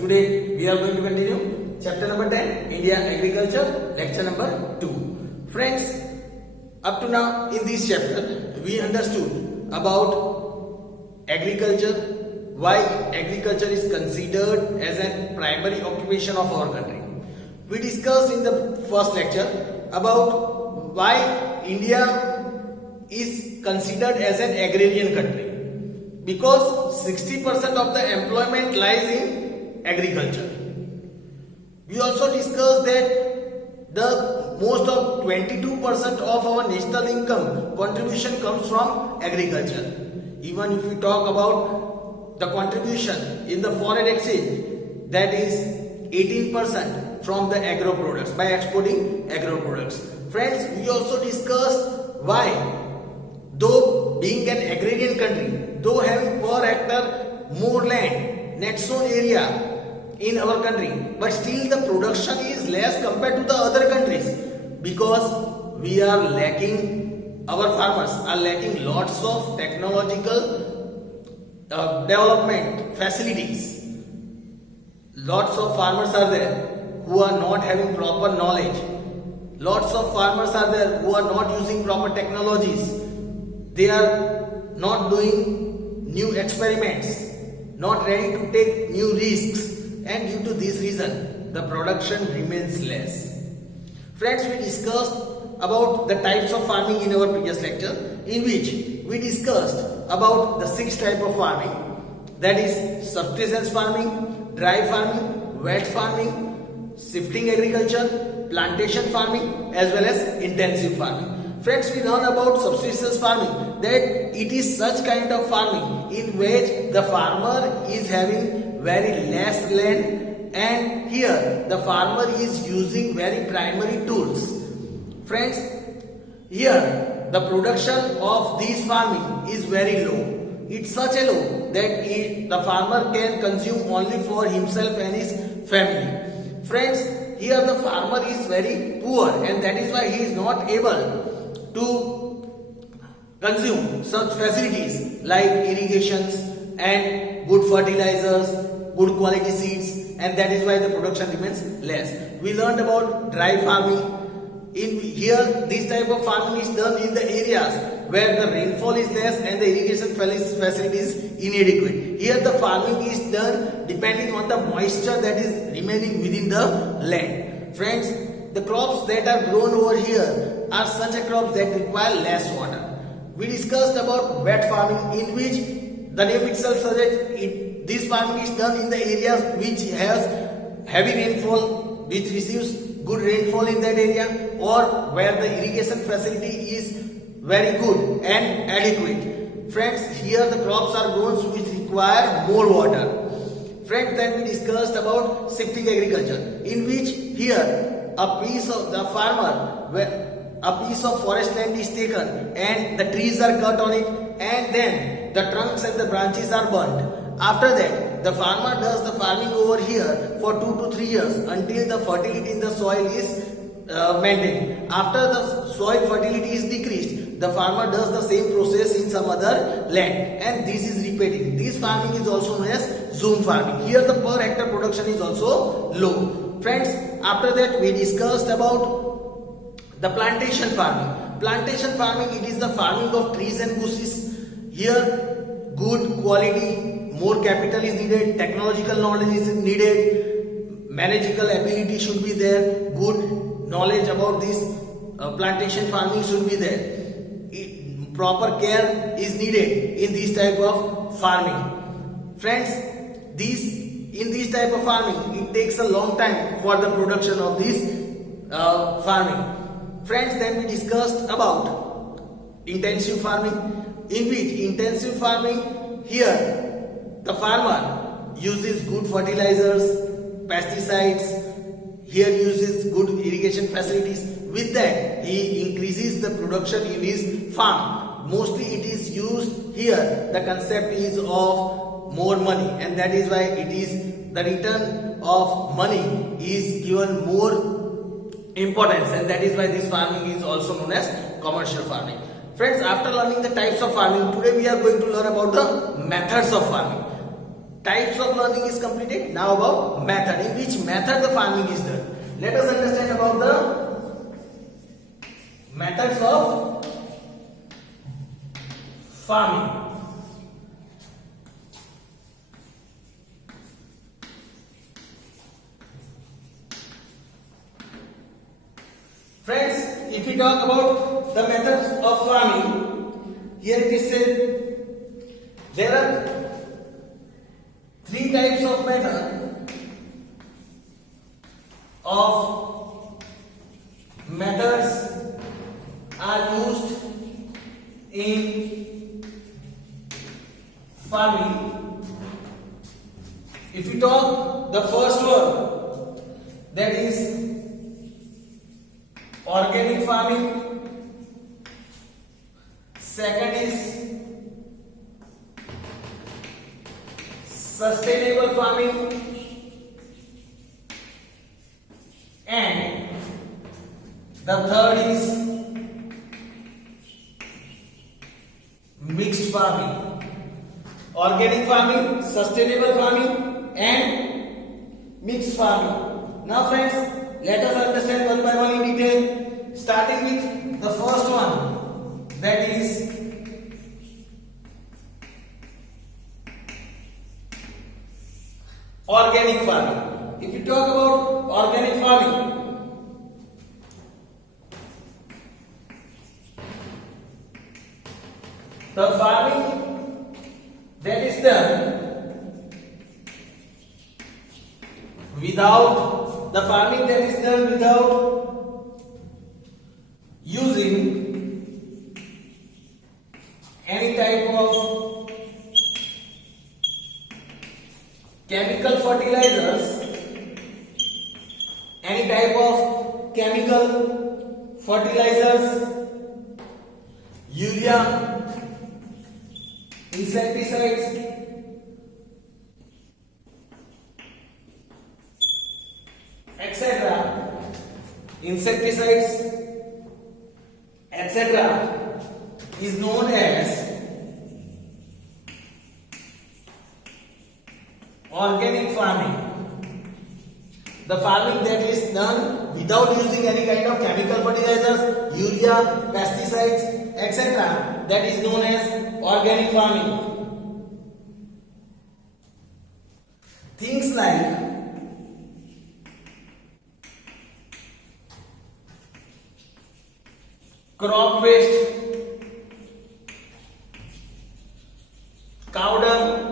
Today we are going to continue chapter number 10, India Agriculture, lecture number 2. Friends, up to now in this chapter we understood about agriculture, why agriculture is considered as a primary occupation of our country. We discussed in the first lecture about why India is considered as an agrarian country, because 60% of the employment lies in agriculture. We also discussed that the most of 22% of our national income contribution comes from agriculture. Even if we talk about the contribution in the foreign exchange, that is 18% from the agro products, by exporting agro products. Friends, we also discussed why, though being an agrarian country, though having per hectare more land, net sown area in our country, but still the production is less compared to the other countries, because we are lacking, our farmers are lacking lots of technological development facilities. Lots of farmers are there who are not having proper knowledge. Lots of farmers are there who are not using proper technologies. They are not doing new experiments, not ready to take new risks, and due to this reason the production remains less. Friends, we discussed about the types of farming in our previous lecture, in which we discussed about the 6 types of farming, that is subsistence farming, dry farming, wet farming, shifting agriculture, plantation farming, as well as intensive farming. Friends, we learn about subsistence farming, that it is such kind of farming in which the farmer is having very less land, and here the farmer is using very primary tools. Friends, here the production of this farming is very low. It's such a low that the farmer can consume only for himself and his family. Friends, here the farmer is very poor, and that is why he is not able to consume such facilities like irrigations and good fertilizers, good quality seeds, and that is why the production remains less. We learned about dry farming. In here, this type of farming is done in the areas where the rainfall is less and the irrigation facility is inadequate. Here the farming is done depending on the moisture that is remaining within the land. Friends, the crops that are grown over here are such a crops that require less water. We discussed about wet farming, in which the name itself suggests this farming is done in the areas which has heavy rainfall, which receives good rainfall in that area, or where the irrigation facility is very good and adequate. Friends, here the crops are grown which require more water. Friends, then we discussed about shifting agriculture, in which here a piece of the farmer, a piece of forest land is taken and the trees are cut on it, and then the trunks and the branches are burnt. After that, the farmer does the farming over here for 2 to 3 years until the fertility in the soil is maintained. After the soil fertility is decreased, the farmer does the same process in some other land, and this is repeating. This farming is also known as zoom farming. Here the per hectare production is also low. Friends, after that we discussed about the plantation farming. Plantation farming, it is the farming of trees and bushes. Here good quality, more capital is needed, technological knowledge is needed, managerial ability should be there, good knowledge about this plantation farming should be there. Proper care is needed in this type of farming. Friends, in this type of farming, it takes a long time for the production of this farming. Friends, then we discussed about intensive farming, in which intensive farming, here the farmer uses good fertilizers, pesticides, here uses good irrigation facilities. With that, he increases the production in his farm. Mostly it is used here, the concept is of more money, and that is why it is the return of money is given more importance, and that is why this farming is also known as commercial farming. Friends, after learning the types of farming, today we are going to learn about the methods of farming. types of learning is completed. Now about method. In which method the farming is done. Let us understand about the methods of farming. Friends, if we talk about the methods of farming, here it is said there are three types of methods are used in farming. If we talk the first one, that is organic farming. Second is sustainable farming, and the third is mixed farming. Organic farming, sustainable farming, and mixed farming. Now friends, let us understand one by one in detail, starting with the first one, that is organic farming. If you talk about organic farming, the farming that is done without using any type of chemical fertilizers, urea, insecticides, etc. is known as organic farming. The farming that is done without using any kind of chemical fertilizers, urea, pesticides, etc. that is known as organic farming. Things like crop waste, cow dung,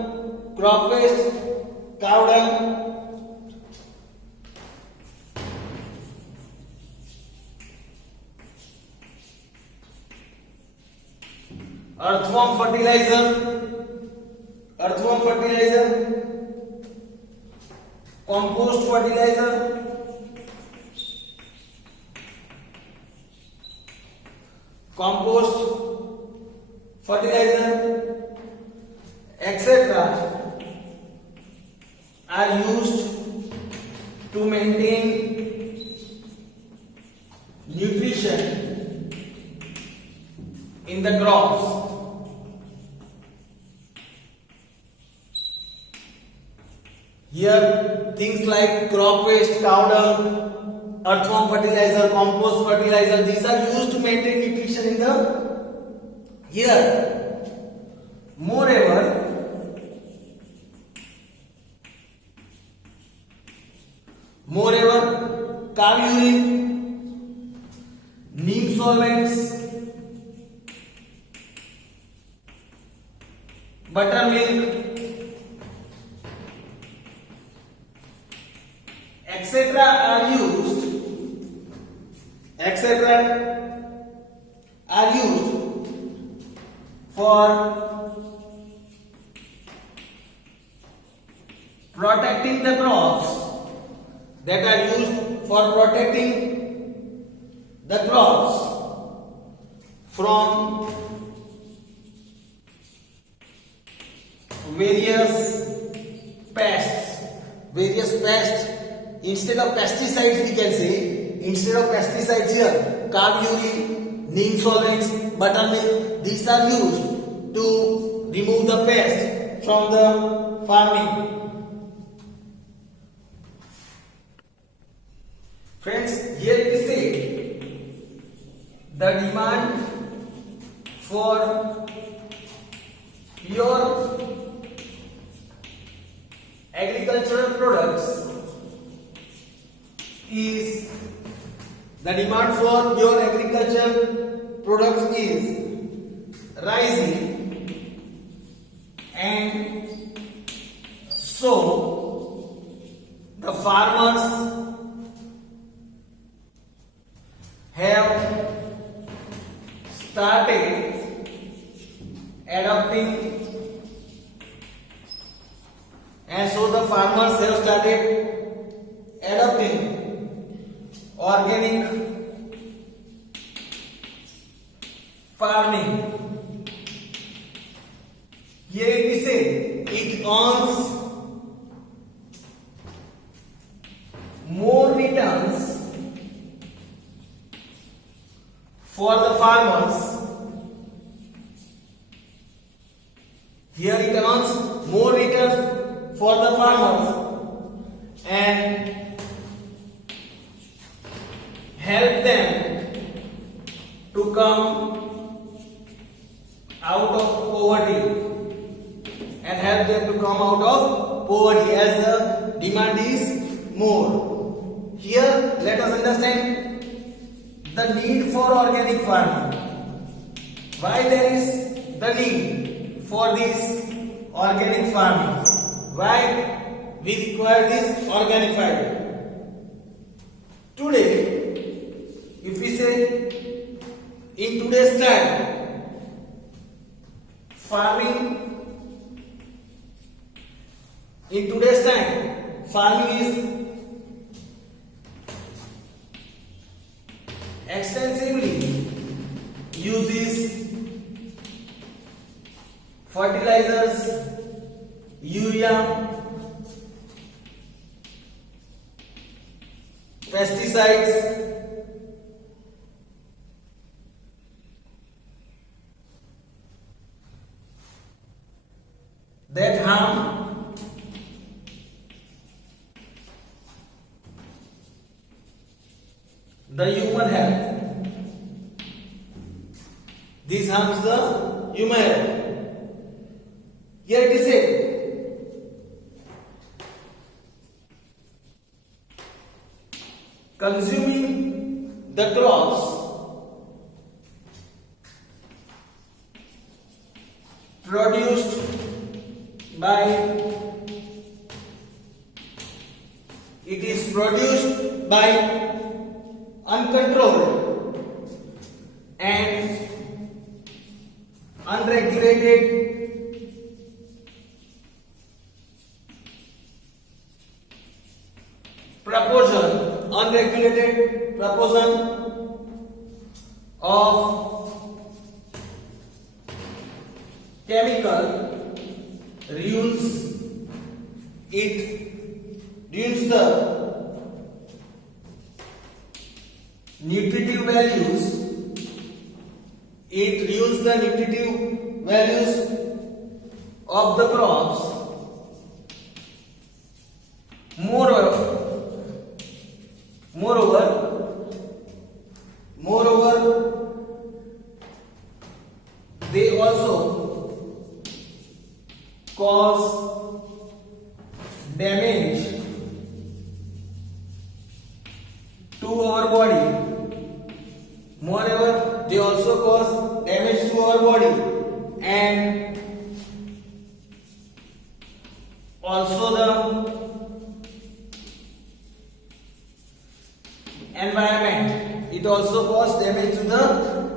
earthworm fertilizer, compost fertilizer, etc. are used to maintain nutrition in the crops. Here things like crop waste, cow dung, earthworm fertilizer, compost fertilizer, these are used to maintain nutrition in the here. Moreover, cow urine, neem solvents, buttermilk, etc. are used for protecting the crops, that are used for protecting the crops from various pests. Instead of pesticides, we can say, here, cow urine, neem solvents, buttermilk, these are used to remove the pest from the farming. Friends, here it is said the demand for pure agricultural products is rising, and so the farmers have started adopting organic farming. Here we say it earns more returns for the farmers. Here it earns more returns for the farmers and help them to come out of poverty as the demand is more. Here let us understand the need for organic farming. Why there is the need for this organic farming? Why we require this organic farming? Today, if we say in today's time, farming is extensively uses fertilizers, urea, pesticides, that harm the human health. This harms the human health. Here it is said, consuming the crops produced by uncontrolled and unregulated proportion of chemical ruins the nutritive values. It ruins the nutritive values of the crops. Moreover, they also cause damage to our body. Moreover, they also cause damage to our body and also the environment. It also causes damage to the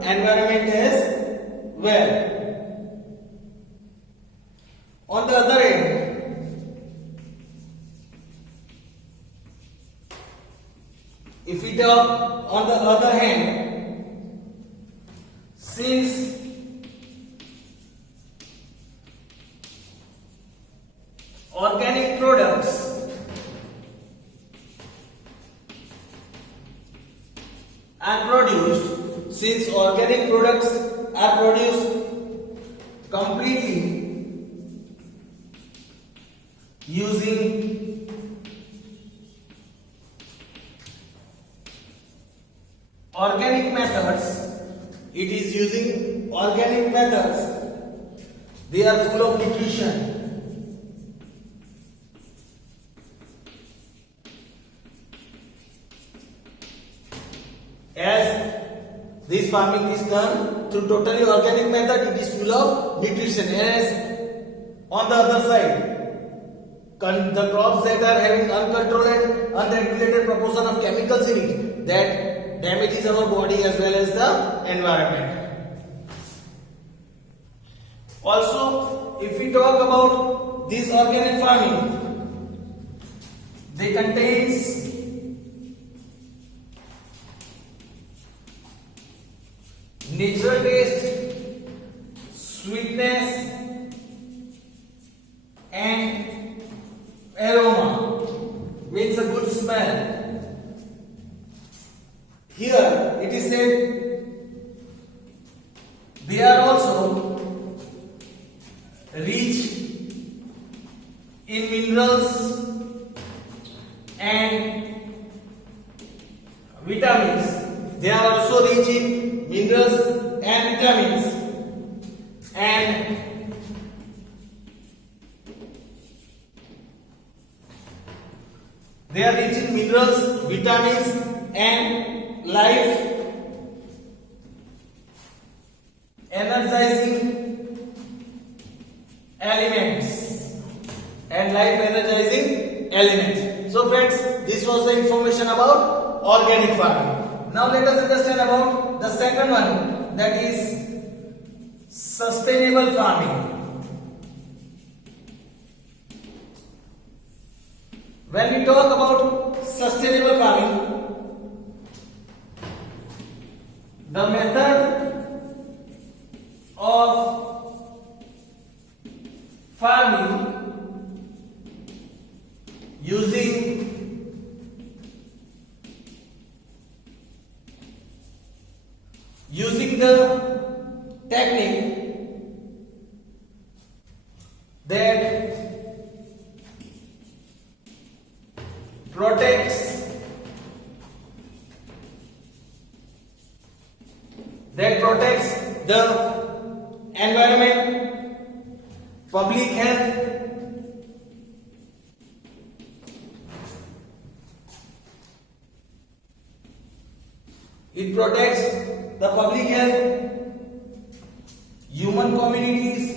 environment as well. On the other hand, if we talk on the other hand, since organic products are produced completely using organic methods. It is using organic methods. They are full of nutrition. As this farming is done through totally organic method, it is full of nutrition. As on the other side, the crops that are having uncontrolled and unregulated proportion of chemicals in it, that damages our body as well as the environment. Also, if we talk about this organic farming, they contains natural taste, sweetness and aroma, means a good smell. Here it is said they are also rich in minerals and vitamins. They are also rich in minerals and vitamins, and they are rich in minerals, vitamins and life energizing elements So friends, this was the information about organic farming. Now let us understand about the second one, that is sustainable farming. When we talk about sustainable farming, the method of farming using the technique that protects the environment, public health, it protects the public health, human communities,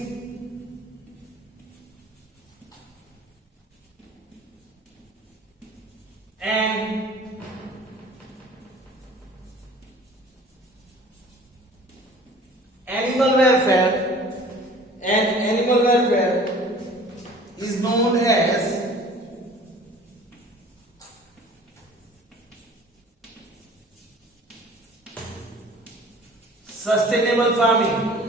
and animal welfare, and animal welfare is known as sustainable farming.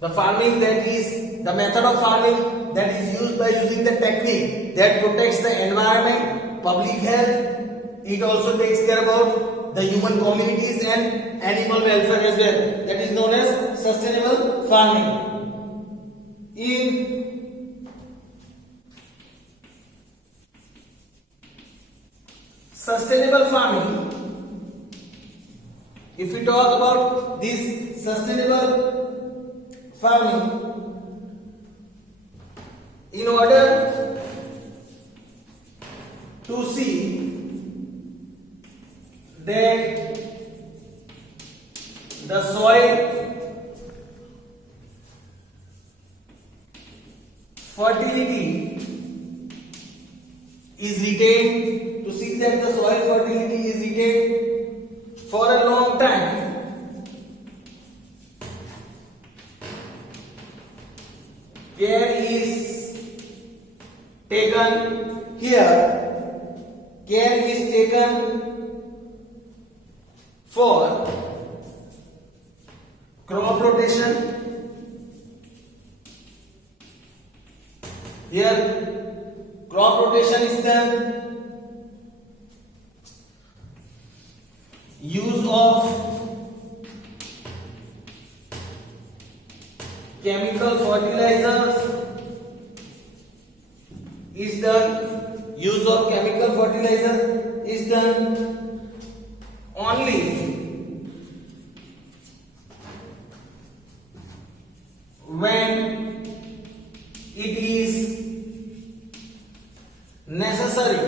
The farming that is the method of farming that is used by using the technique that protects the environment, public health. It also takes care about the human communities and animal welfare as well. That is known as sustainable farming. In sustainable farming, if we talk about this sustainable farming, in order to see that the soil fertility is retained, to see that the soil fertility is retained for a long time, care is taken here. Care is taken for crop rotation. Here crop rotation is done. Use of chemical fertilizers is done, use of chemical fertilizer is done only when it is necessary,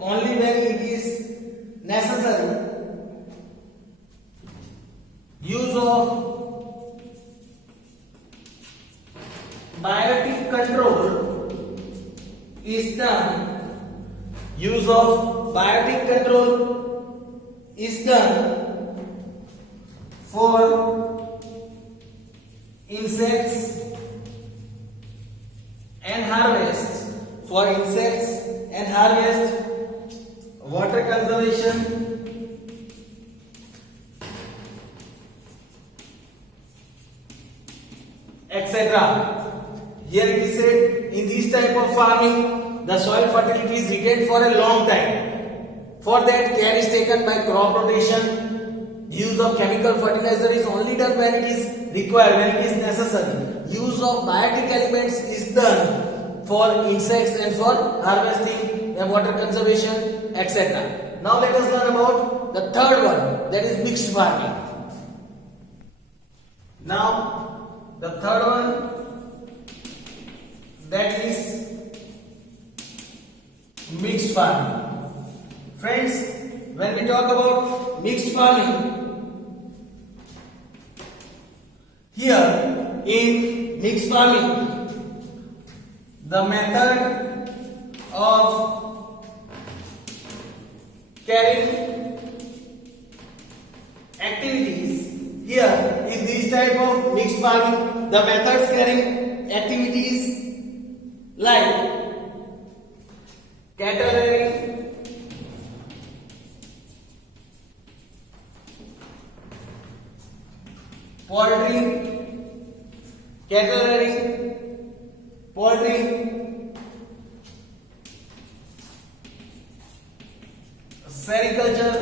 only when it is necessary. Use of biotic control is done. Use of biotic control is done for insects and harvest. For insects and harvest, water conservation, etc. Here it is said, in this type of farming, the soil fertility is retained for a long time. For that, care is taken by crop rotation. Use of chemical fertilizer is only done when it is required, when it is necessary. Use of biotic elements is done for insects and for harvesting and water conservation, etc. Now let us learn about the third one, that is mixed farming. Now the third one, that is mixed farming. Friends, when we talk about mixed farming, here in mixed farming, the method of carrying activities, here in this type of mixed farming, the methods carrying activities like cattle rearing, poultry, cattle rearing, poultry, sericulture,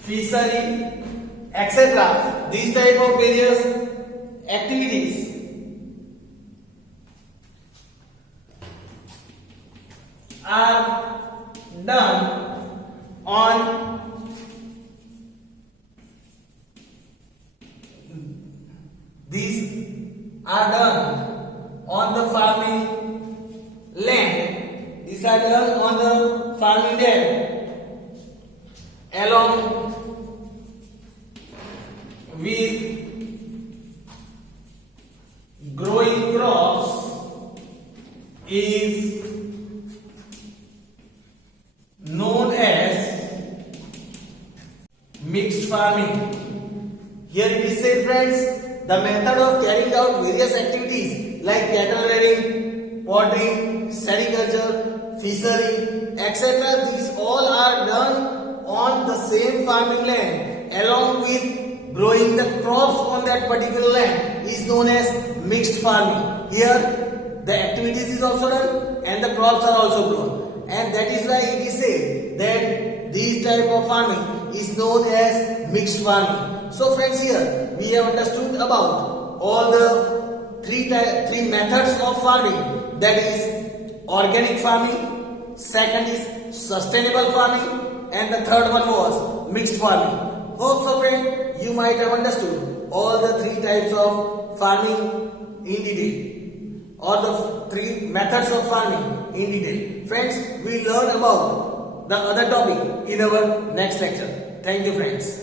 fishery, etc. These type of various activities are done on the farming land. These are done on the farming land along with growing crops is known as mixed farming. Here it is said, friends, the method of carrying out various activities like cattle rearing, poultry, sericulture, fishery, etc. These all are done on the same farming land along with growing the crops on that particular land is known as mixed farming. Here the activities is also done and the crops are also grown, and that is why it is said that this type of farming is known as mixed farming. So friends, here we have understood about all the three methods of farming, that is organic farming, second is sustainable farming, and the third one was mixed farming. Hope so friend, you might have understood all the three types of farming in detail, or the three methods of farming in detail. Friends, we learn about the other topic in our next lecture. Thank you friends.